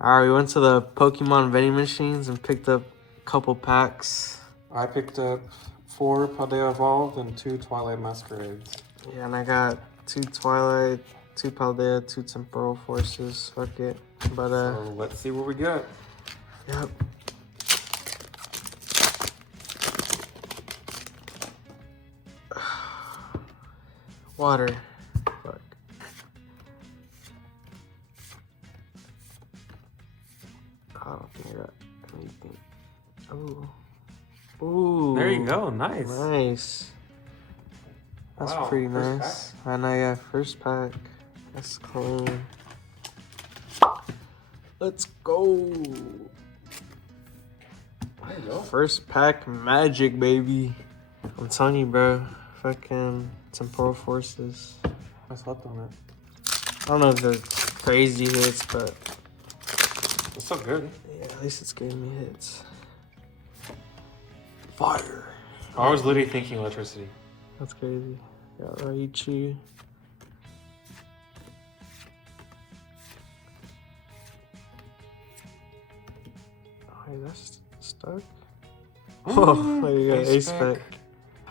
Alright, we went to the Pokemon vending machines and picked up a couple packs. I picked up 4 Paldea Evolved and 2 Twilight Masquerades. Yeah, and I got 2 Twilight, 2 Paldea, 2 Temporal Forces. Fuck it. But, So let's see what we got. Yep. Water. Fuck. I don't think I got anything. Ooh. Ooh. There you go. Nice. Nice. That's Wow, pretty first nice. I know, yeah, first pack. That's clean. Let's go. There you go. First pack magic, baby. I'm telling you, bro. Fucking Temporal Forces. I slept on it. I don't know if they're crazy hits, but It's so good. yeah, at least it's giving me hits. Fire. I was literally thinking electricity. That's crazy. Got Raichu. Oh, hey, that's stuck. Oh, there you go, ace pack.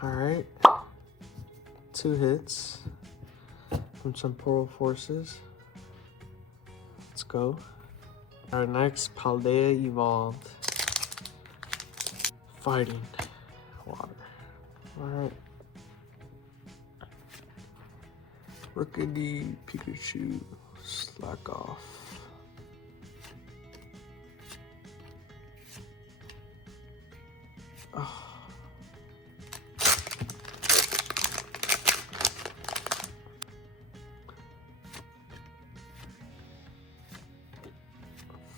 Alright. 2 hits from Temporal Forces. Let's go. Our next Paldea Evolved. Fighting. Water. Alright. Rookity Pikachu. Slack off. Oh.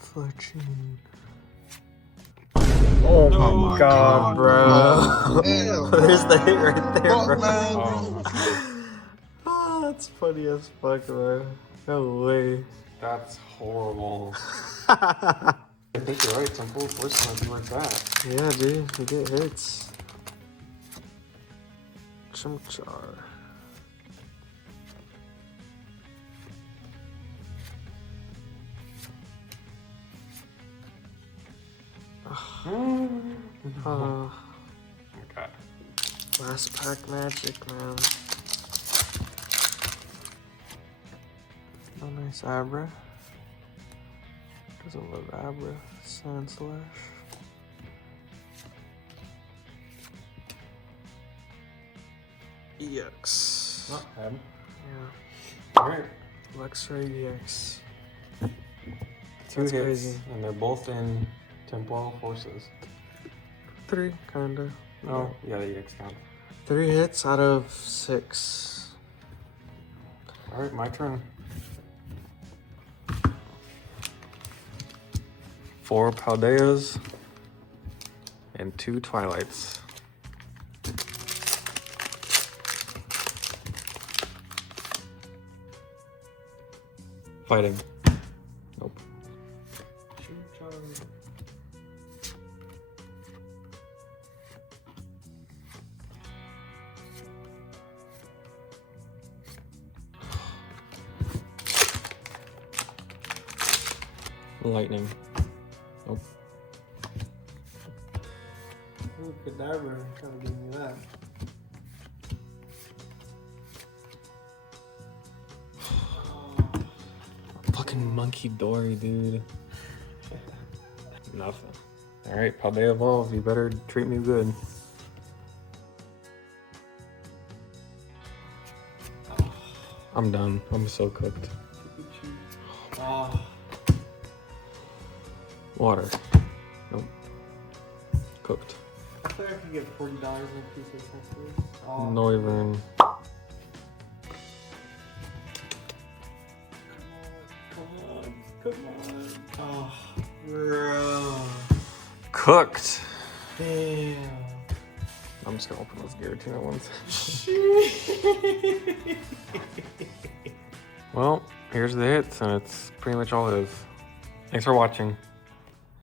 Fletching. Oh my god, bro. There's the hit right there, bro. Oh, that's funny as fuck, bro. No way. That's horrible. I think you're right. Temporal Force might be like that. Yeah, dude. You get hits. Chimchar. Oh, Okay. last pack magic, man. Oh, nice Abra. Doesn't love Abra. Sand Slash. EX. Not bad. Yeah. Alright. Luxray EX. 2 That's hits, crazy. and they're both in Temporal Forces. 3, kinda. Oh, yeah, the EX count. 3 hits out of 6. Alright, my turn. 4 Paldeas and 2 Twilights. Fighting. Nope. Lightning. Nope. Ooh, Kadabra trying to give me that. Fucking Monkey Dory, dude. Nothing. Alright, Paldea Evolve, you better treat me good. I'm done. I'm so cooked. Oh. Water. Nope. Cooked. I feel like I could get $40 in a piece of something. Oh. No even. Come on. Oh, bro. Cooked. Damn. I'm just gonna open those Giratina ones. Well, here's the hits, and it's pretty much all it is. Thanks for watching.